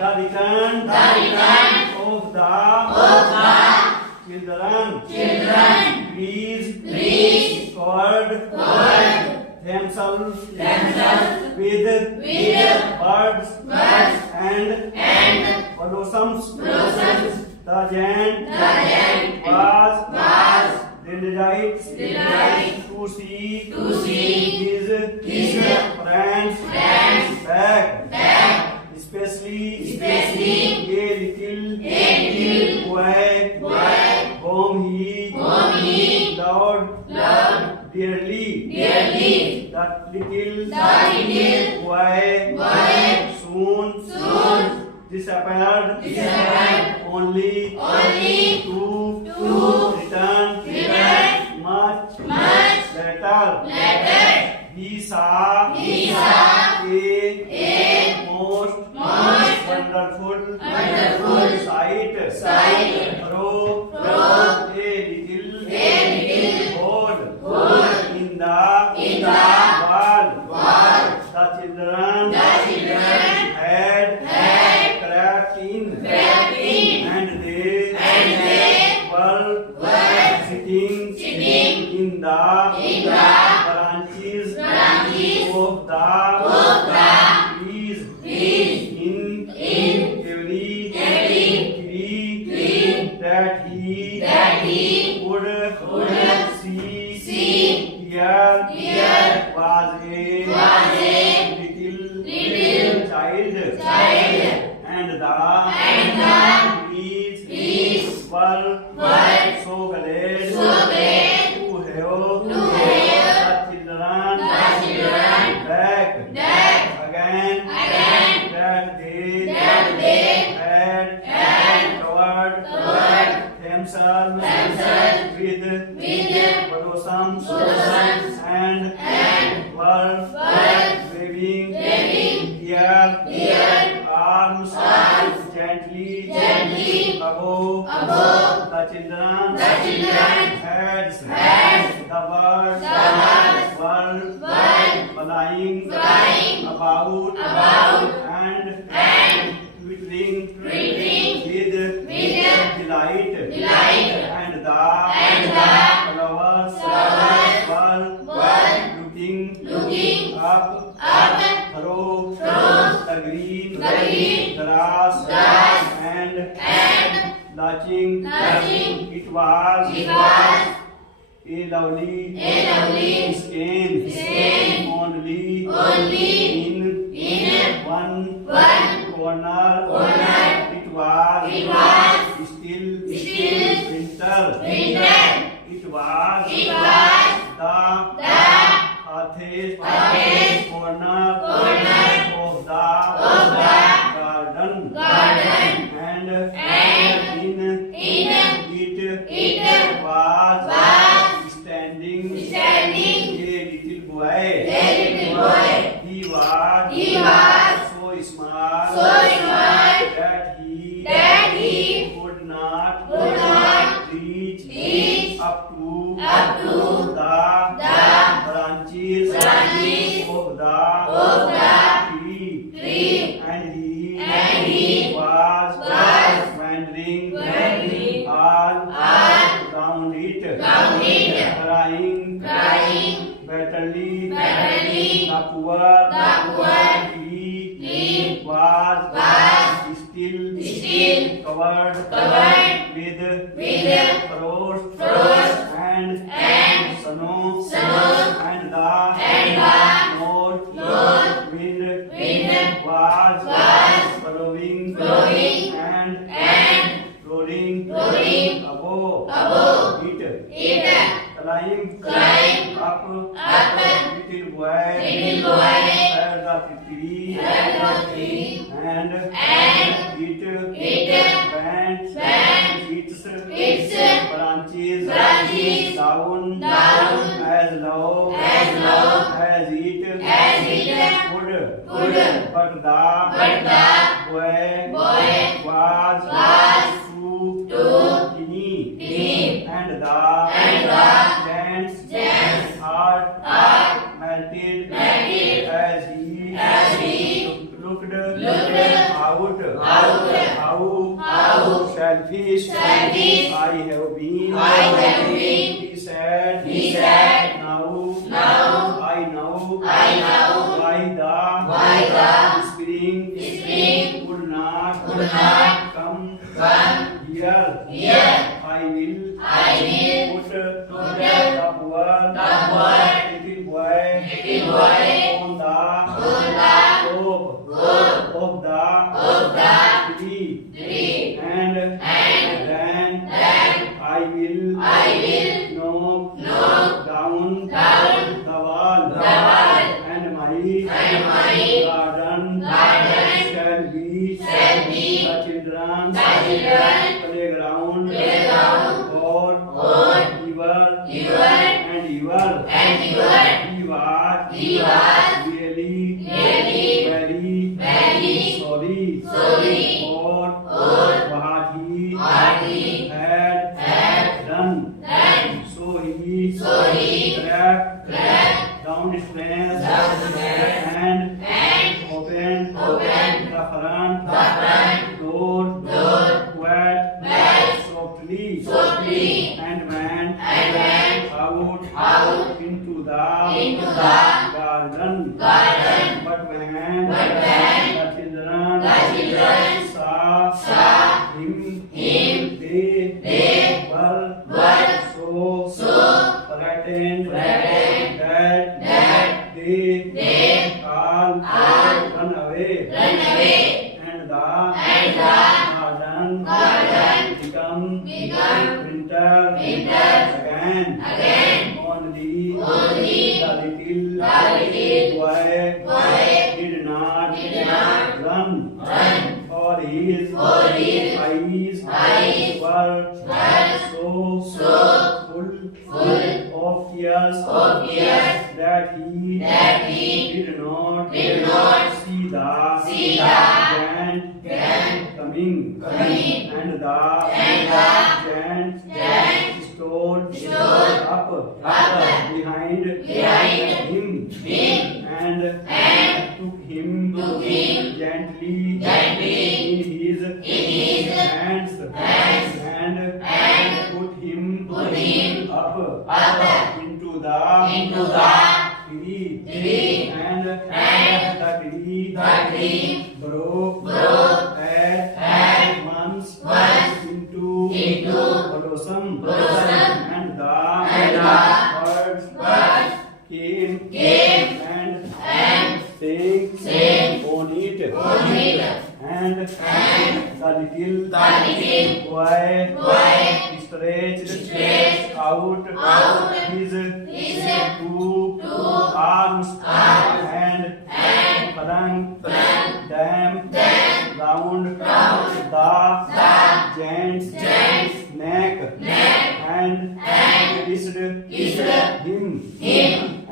The return of the children please covered themselves with birds and blossoms. The giant was delighted to see his friends back, especially a little boy whom he loved dearly. That little boy soon disappeared, only to return much later. He saw a most wonderful sight. Through a little hole in the wall, the children had crept in, and they were sitting in the branches of the trees in every tree that he could see. Here was a little child, and the trees were so glad to have the children back again, that they had covered themselves with blossoms and were waving their arms gently above the children's heads. The birds were flying about and twittering with delight, and the flowers were looking up through the green grass and watching. It was a lovely stain, only in one corner. It was still winter. It was the farthest corner of the garden, and in it was standing a little boy. He was so small that he could not reach up to the branches of the tree, and he was wandering all around it, crying bitterly. The poor tree was still covered with frost and snow, and the north wind was blowing and roaring above it. Climb up, little boy, heard the tree, and it bent its branches down as low as it could. But the boy was too tiny, and the giant's heart melted as he looked Out. How. Shellfish. Shellfish. I have been. I have been. He said. Now. I know. Why the spring would not come here. I will put the poor little boy on the top of the tree, and then I will knock down the wall, and my garden shall be the children's playground for your and your. He was really very sorry for what he had done. So he crept downstairs and opened the front door quite softly and went out into the garden. But when the children saw him, they were so frightened that they all run away, and the garden become winter again. Only the little boy did not run, for his eyes were so full of tears that he did not see the giant coming, and the giant stood up behind him and took him gently in his hands and put him up into the tree, and the tree broke at once into blossom, and the birds came and sang on it, and the little boy stretched out his two arms and flung them round the giant's neck and kissed him,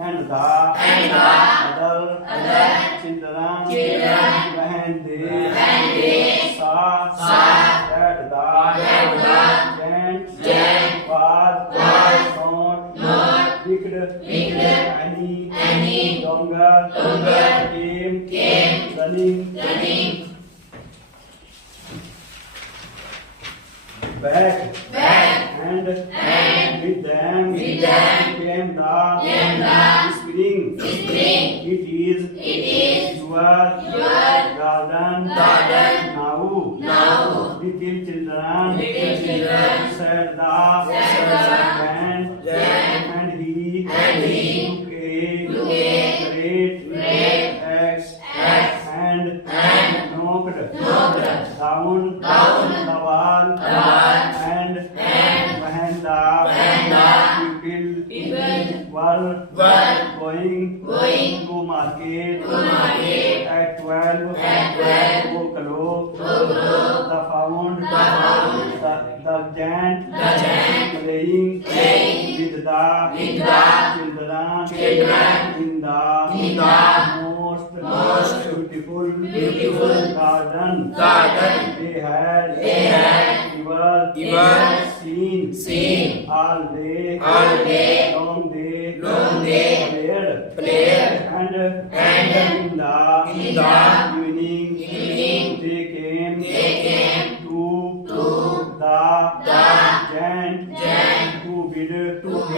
and the other children when they saw that the giant was not wicked any longer, came running back, and with them came the spring. It is your garden now. Little children said the man, and he took a great axe and knocked down the wall, and when the people were going to market at 12 o'clock, the giant playing with the children in the most beautiful garden they had ever seen. All day long they played, and in the evening they bid